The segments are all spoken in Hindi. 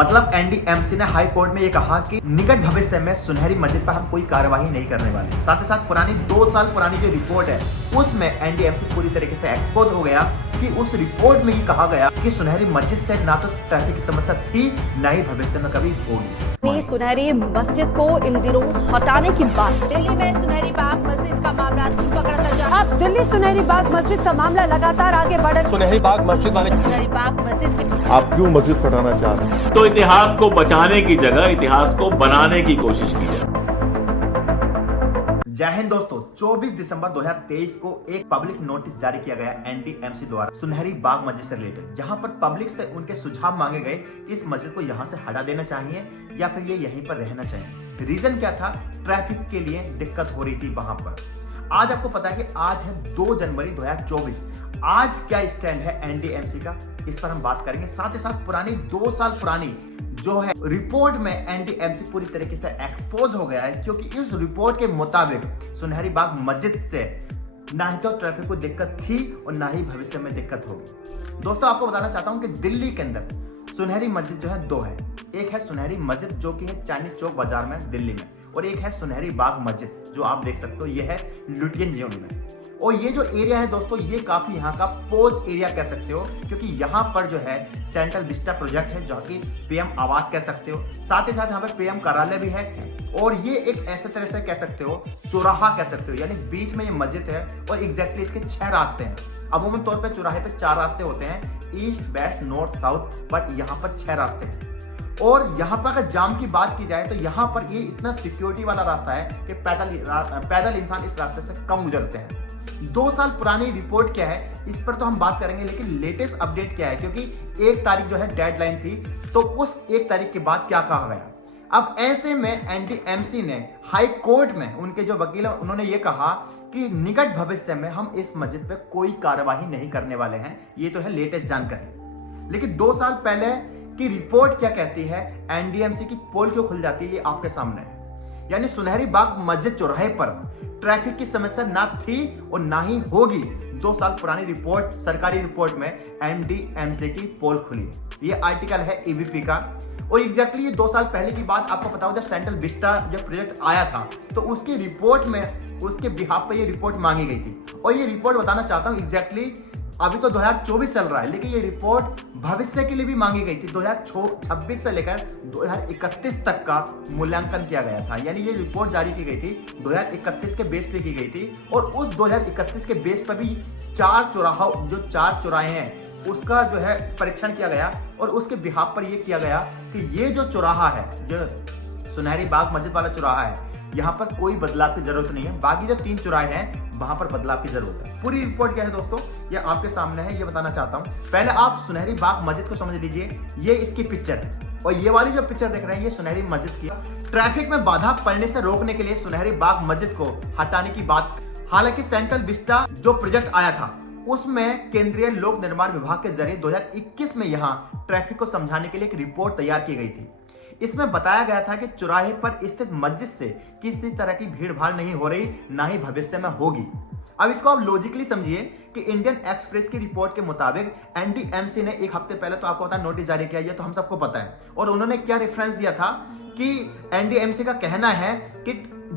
मतलब एनडीएमसी ने हाई कोर्ट में ये कहा कि निकट भविष्य में सुनहरी मस्जिद पर हम कोई कार्यवाही नहीं करने वाले। साथ ही साथ पुरानी 2 साल पुरानी जो रिपोर्ट है उसमें एनडीएमसी पूरी तरीके से एक्सपोज हो गया कि उस रिपोर्ट में ये कहा गया कि सुनहरी मस्जिद से ना तो ट्रैफिक की समस्या थी, ना ही भविष्य में कभी होगी। सुनहरी मस्जिद को इन दिनों हटाने की बात। दिल्ली में सुनहरी बाग मस्जिद का मामला पकड़ता जा रहा। अब दिल्ली सुनहरी बाग मस्जिद का मामला लगातार आगे बढ़ रहा है। सुनहरी बाग मस्जिद वाले सुनहरी बाग मस्जिद आप क्यों मस्जिद हटाना चाह रहे हैं? तो इतिहास को बचाने की जगह इतिहास को बनाने की कोशिश की जाए। जय हिंद दोस्तों, 24 दिसंबर 2023 को एक पब्लिक नोटिस जारी किया गया एनडीएमसी द्वारा सुनहरी बाग मस्जिद से रिलेटेड, जहां पर पब्लिक से उनके सुझाव मांगे गए इस मस्जिद को यहां से हटा देना चाहिए या फिर ये यहीं पर रहना चाहिए। रीजन क्या था? ट्रैफिक के लिए दिक्कत हो रही थी वहां पर। आज आपको पता है कि आज है 2 जनवरी 2024। आज क्या स्टैंड है एनडीएमसी का, इस पर हम बात करेंगे। साथ ही साथ पुरानी 2 साल पुरानी जो है रिपोर्ट में एनडीएमसी पूरी तरीके से एक्सपोज हो गया है, क्योंकि इस रिपोर्ट के मुताबिक सुनहरी बाग मस्जिद से ना ही तो ट्रैफिक को दिक्कत थी और ना ही भविष्य में दिक्कत होगी। दोस्तों आपको बताना चाहता हूं कि दिल्ली के अंदर सुनहरी मस्जिद जो है 2 है। एक है सुनहरी मस्जिद जो कि है चांदनी चौक बाजार में दिल्ली में, और एक है सुनहरी बाग मस्जिद जो आप देख सकते हो ये है लुटियन जोन में। और ये जो एरिया है दोस्तों, ये काफी यहाँ का पोज एरिया कह सकते हो, क्योंकि यहाँ पर जो है सेंट्रल विस्टा प्रोजेक्ट है जहाँ की पीएम आवास कह सकते हो। साथ ही साथ यहाँ पे पीएम कार्यालय भी है, और ये एक ऐसे तरह से कह सकते हो चौराहा कह सकते हो, यानी बीच में ये मस्जिद है और एग्जैक्टली इसके 6 रास्ते हैं। अमूमन तौर पे चौराहे पे 4 रास्ते होते हैं, east west north south, but यहाँ पर 6 रास्ते हैं। और यहाँ पर अगर जाम की बात की जाए तो यहाँ पर ये इतना सिक्योरिटी वाला रास्ता है कि पैदल इंसान इस रास्ते से कम गुजरते हैं। 2 साल पुरानी रिपोर्ट क्या है इस पर तो हम बात करेंगे, लेकिन लेटेस्ट अपडेट क्या है, क्योंकि 1 तारीख जो है डेडलाइन थी, तो उस 1 तारीख के बाद क्या कहा गया। अब ऐसे में एनडीएमसी ने हाई कोर्ट में उनके जो वकील हैं उन्होंने ये कहा कि निकट भविष्य में हम इस मस्जिद पे कोई कार्यवाही नहीं करने वाले हैं। ये तो है लेटेस्ट जानकारी, लेकिन 2 साल पहले की रिपोर्ट क्या कहती है, एनडीएमसी की पोल क्यों खुल जाती है, ये आपके सामने है। यानी सुनहरी बाग मस्जिद चौराहे पर ट्रैफिक की समस्या ना थी और ना ही होगी। 2 साल पुरानी रिपोर्ट, सरकारी रिपोर्ट में एनडीएमसी की पोल खुली है। ये आर्टिकल है एबीपी का, और एग्जैक्टली ये 2 साल पहले की बात आपको पता हो, जब सेंट्रल विस्टा जब प्रोजेक्ट आया था तो उसकी रिपोर्ट में उसके बिहाफ पे ये रिपोर्ट मांगी गई थी। और ये रिपोर्ट बताना चाहता हूँ एग्जैक्टली अभी तो 2024 चल रहा है, लेकिन ये रिपोर्ट भविष्य के लिए भी मांगी गई थी। 2026 से लेकर 2031 तक का मूल्यांकन किया गया था, यानी ये रिपोर्ट जारी की गई थी 2031 के बेस पे की गई थी। और उस 2031 के बेस पर भी 4 चौराहे हैं उसका जो है परीक्षण किया गया, और उसके बिहाफ पर यह किया गया कि ये जो चौराहा है, जो सुनहरी बाग मस्जिद वाला चौराहा है, यहाँ पर कोई बदलाव की जरूरत नहीं है। बाकी जो 3 चौराहे हैं वहां पर बदलाव की जरूरत है। पूरी रिपोर्ट क्या है दोस्तों, ये आपके सामने है, ये बताना चाहता हूं। पहले आप सुनहरी बाग मस्जिद को समझ लीजिए, ये इसकी पिक्चर है, और ये वाली जो पिक्चर देख रहे हैं ये सुनहरी मस्जिद की। ट्रैफिक में बाधा पड़ने से रोकने के लिए सुनहरी बाग मस्जिद को हटाने की बात, हालांकि सेंट्रल विस्टा जो प्रोजेक्ट आया था उसमें केंद्रीय लोक निर्माण विभाग के जरिए 2021 में यहाँ ट्रैफिक को समझाने के लिए एक रिपोर्ट तैयार की गई थी। इसमें बताया गया था कि चौराहे पर स्थित मस्जिद से किसी तरह की भीड़ भाड़ नहीं हो रही, ना ही भविष्य में होगी। अब इसको आप लॉजिकली समझिए कि इंडियन एक्सप्रेस की रिपोर्ट के मुताबिक एनडीएमसी ने 1 हफ्ते पहले तो आपको पता नोटिस जारी किया, ये तो हम सबको पता है। और उन्होंने क्या रेफरेंस दिया था कि एनडीएमसी का कहना है कि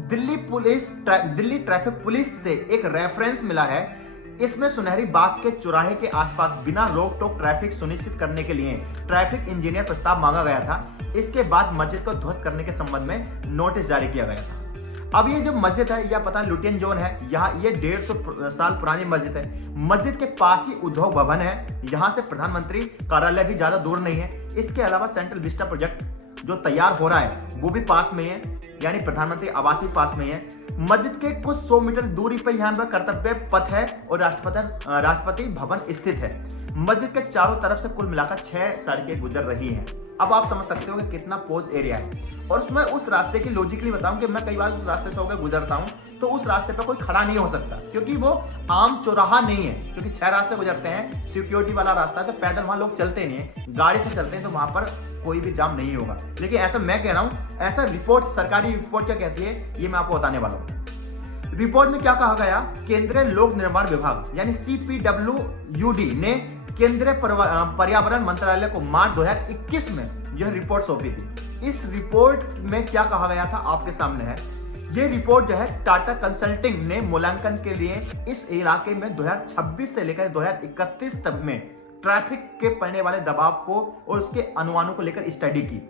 दिल्ली ट्रैफिक पुलिस से एक रेफरेंस मिला है, इसमें सुनहरी बाग के चौराहे के आसपास बिना रोक टोक ट्रैफिक सुनिश्चित करने के लिए ट्रैफिक इंजीनियर प्रस्ताव मांगा गया था। इसके बाद मस्जिद को ध्वस्त करने के संबंध में नोटिस जारी किया गया था। अब ये जो मस्जिद है यह पता लुटियन जोन है, यहाँ ये 150 साल पुरानी मस्जिद है। मस्जिद के पास ही उद्योग भवन है, यहाँ से प्रधानमंत्री कार्यालय भी ज्यादा दूर नहीं है। इसके अलावा सेंट्रल विस्टा प्रोजेक्ट जो तैयार हो रहा है वो भी पास में है, यानी प्रधानमंत्री आवास भी पास में है। मस्जिद के कुछ 100 मीटर दूरी पर यहाँ पर कर्तव्य पथ है और राष्ट्रपति भवन स्थित है। मस्जिद के चारों तरफ से कुल मिलाकर 6 सड़कें गुजर रही हैं। अब आप समझ सकते हो कि कितना पोज एरिया है। और उसमें उस रास्ते की लॉजिकली बताऊं कि मैं कई बार उस रास्ते से होकर गुजरता हूं, तो उस रास्ते पर कोई खड़ा नहीं हो सकता, क्योंकि वो आम चौराहा नहीं है, क्योंकि 6 रास्ते गुजरते हैं, सिक्योरिटी वाला रास्ता है, तो पैदल वहां लोग चलते नहीं है, गाड़ी से चलते हैं, तो वहां पर कोई भी जाम नहीं होगा। लेकिन ऐसा मैं कह रहा हूं, ऐसा रिपोर्ट, सरकारी रिपोर्ट क्या कहती है ये मैं आपको बताने वाला हूँ। रिपोर्ट में क्या कहा गया, केंद्रीय लोक निर्माण विभाग यानी CPWD ने केंद्रीय पर्यावरण मंत्रालय को मार्च 2021 में यह रिपोर्ट सौंपी थी। इस रिपोर्ट में क्या कहा गया था आपके सामने है। ये रिपोर्ट जो है टाटा कंसल्टिंग ने मूल्यांकन के लिए इस इलाके में 2026 से लेकर 2031 तक में ट्रैफिक के पड़ने वाले दबाव को और उसके अनुमानों को लेकर स्टडी की।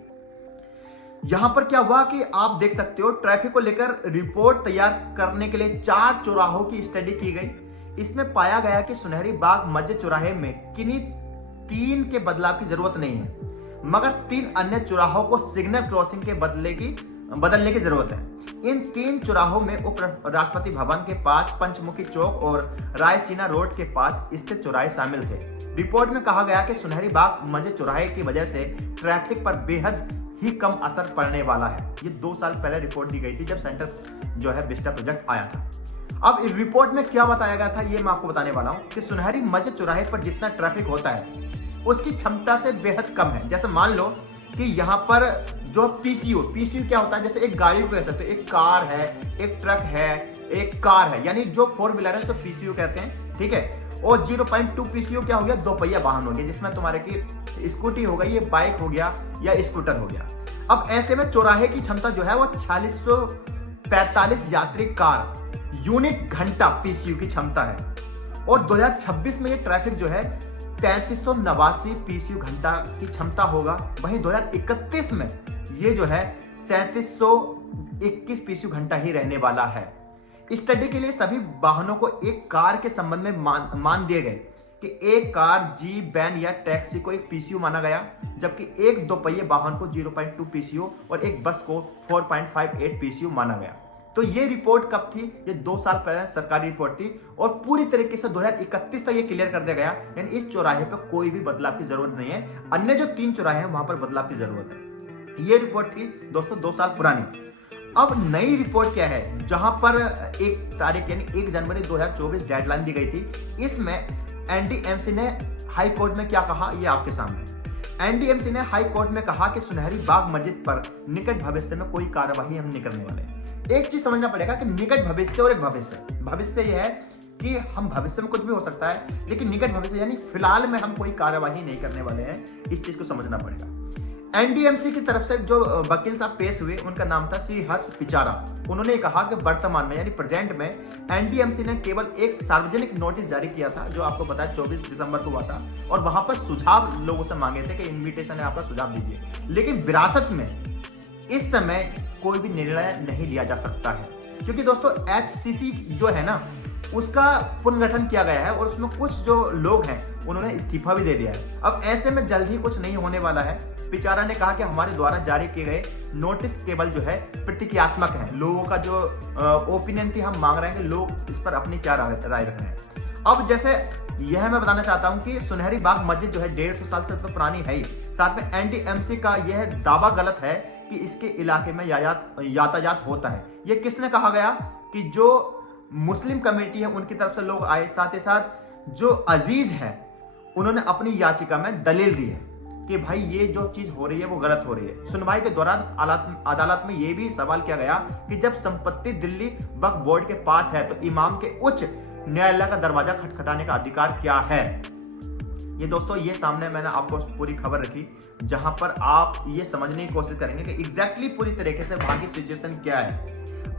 यहां पर क्या हुआ कि आप देख सकते हो, ट्रैफिक को लेकर रिपोर्ट तैयार करने के लिए 4 चौराहों की स्टडी की गई। इसमें पाया गया कि सुनहरी बाग मस्जिद चौराहे में किन्हीं 3 के बदलाव की जरूरत नहीं है, मगर 3 अन्य चौराहों को सिग्नल क्रॉसिंग के बदलने की जरूरत है। इन 3 चौराहों में उप राष्ट्रपति भवन के पास, पंचमुखी चौक और रायसीना रोड के पास स्थित चौराहे शामिल थे। रिपोर्ट में कहा गया कि सुनहरी बाग मस्जिद चौराहे की वजह से ट्रैफिक पर बेहद ही कम असर पड़ने वाला है। ये 2 साल पहले रिपोर्ट दी गई थी जब सेंटर जो है विस्टा प्रोजेक्ट आया था। अब इस रिपोर्ट में क्या बताया गया था ये मैं आपको बताने वाला हूं कि सुनहरी मस्जिद चौराहे पर जितना ट्रैफिक होता है उसकी क्षमता से बेहद कम है। जैसे मान लो कि यहाँ पर जो पीसीयू क्या होता है, जैसे एक गाड़ी को कह सकते हो, एक कार है, एक ट्रक है, एक कार है, यानी जो 4 व्हीलर है उसको पीसीयू कहते हैं, ठीक है। और 0.2 पीसीयू क्या हो गया, 2 पहिया वाहन हो गया, जिसमें तुम्हारे की स्कूटी हो गई, ये बाइक हो गया या स्कूटर हो गया। अब ऐसे में चौराहे की क्षमता जो है वो 4645 यात्री कार यूनिट घंटा पीसीयू की क्षमता है। और 2026 में ये ट्रैफिक जो है 3389 पीसीयू घंटा की क्षमता होगा। वहीं 2031 में ये जो है 3721 पीसीयू घंटा ही रहने वाला है। स्टडी के लिए सभी वाहनों को एक कार के संबंध में मान दिए गए कि एक कार, जीप, वैन या टैक्सी को एक पीसीयू माना गया, जबकि एक 2 पहिए वाहन को 0.2 पीसीयू और एक बस को 4.58 पीसीयू माना गया। तो ये रिपोर्ट कब थी? ये 2 साल पहले सरकारी रिपोर्ट थी और पूरी तरीके से 2031 तक ये क्लियर कर दिया गया, यानी इस चौराहे पर कोई भी बदलाव की जरूरत नहीं है। अन्य जो 3 चौराहे हैं वहां पर बदलाव की जरूरत है। ये रिपोर्ट थी दोस्तों 2 साल पुरानी। अब नई रिपोर्ट क्या है, जहां पर 1 तारीख यानी 1 जनवरी 2024 डेडलाइन दी गई थी। इसमें एनडीएमसी ने हाई कोर्ट में क्या कहा ये आपके सामने। एनडीएमसी ने हाई कोर्ट में कहा कि सुनहरी बाग मस्जिद पर निकट भविष्य में कोई कार्यवाही हम नहीं करने वाले हैं। एक चीज समझना पड़ेगा कि निकट भविष्य और एक भविष्य यह है कि हम भविष्य में कुछ भी हो सकता है, लेकिन निकट भविष्य यानी फिलहाल में हम कोई कार्यवाही नहीं करने वाले हैं। इस चीज को समझना पड़ेगा। एनडीएमसी की तरफ से जो वकील साहब पेश हुए उनका नाम था श्री हर्ष पिचारा। उन्होंने कहा कि वर्तमान में यानी प्रेजेंट में एनडीएमसी ने केवल एक सार्वजनिक नोटिस जारी किया था, जो आपको पता है 24 दिसंबर को हुआ था, और वहां पर सुझाव लोगों से मांगे थे कि इन्विटेशन है, आपका सुझाव दीजिए। लेकिन विरासत में इस समय कोई भी निर्णय नहीं लिया जा सकता है, क्योंकि दोस्तों एचसीसी जो है ना उसका पुनर्गठन किया गया है और उसमें कुछ जो लोग हैं उन्होंने इस्तीफा भी दे दिया है। अब ऐसे में जल्द ही कुछ नहीं होने वाला है। पिचारा ने कहा कि हमारे द्वारा जारी किए गए नोटिस केवल जो है प्रतिक्रियात्मक है, लोगों का जो ओपिनियन थी हम मांग रहे हैं कि लोग इस पर अपनी क्या राय रख रहे हैं। अब जैसे यह मैं बताना चाहता हूं कि सुनहरी बाग मस्जिद जो है 150 साल से तो पुरानी है ही, साथ में एनडीएमसी का यह दावा गलत है कि इसके इलाके में यातायात होता है। यह किसने कहा गया कि जो मुस्लिम कमेटी है उनकी तरफ से लोग आए, साथ ही साथ जो अजीज है उन्होंने अपनी याचिका में दलील दी है कि भाई ये जो चीज हो रही है वो गलत हो रही है। सुनवाई के दौरान अदालत में ये भी सवाल किया गया कि जब संपत्ति दिल्ली वक्फ बोर्ड के पास है तो इमाम के उच्च न्यायालय का दरवाजा खटखटाने का अधिकार क्या है। ये दोस्तों ये सामने मैंने आपको पूरी खबर रखी, जहां पर आप ये समझने की कोशिश करेंगे कि एग्जैक्टली पूरी तरीके से वहां की सिचुएशन क्या है।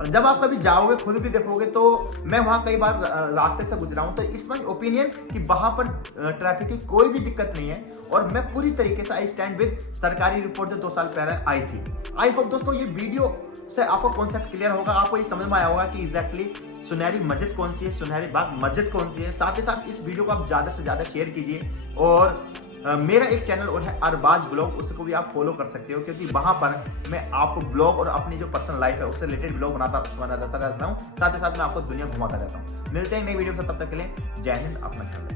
जब आप कभी जाओगे खुद भी देखोगे, तो मैं वहां कई बार रास्ते से गुजरा हूं, तो इट्स माय ओपिनियन कि वहां पर ट्रैफिक की कोई भी दिक्कत नहीं है। और मैं पूरी तरीके से आई स्टैंड विद सरकारी रिपोर्ट जो 2 साल पहले आई थी। आई होप दोस्तों ये वीडियो से आपको कॉन्सेप्ट क्लियर होगा, आपको ये समझ में आया होगा कि एग्जैक्टली सुनहरी मस्जिद कौन सी है, सुनहरी बाग मस्जिद कौन सी है। साथ ही साथ इस वीडियो को आप ज्यादा से ज्यादा शेयर कीजिए और मेरा एक चैनल और है अरबाज ब्लॉग, उसको भी आप फॉलो कर सकते हो, क्योंकि वहां पर मैं आपको ब्लॉग और अपनी जो पर्सनल लाइफ है उससे रिलेटेड ब्लॉग बनाता रहता हूँ। साथ ही साथ मैं आपको दुनिया घुमाता रहता हूँ। मिलते हैं नई वीडियो से, तब तक के लिए जय हिंद, अपना ख्याल रखें।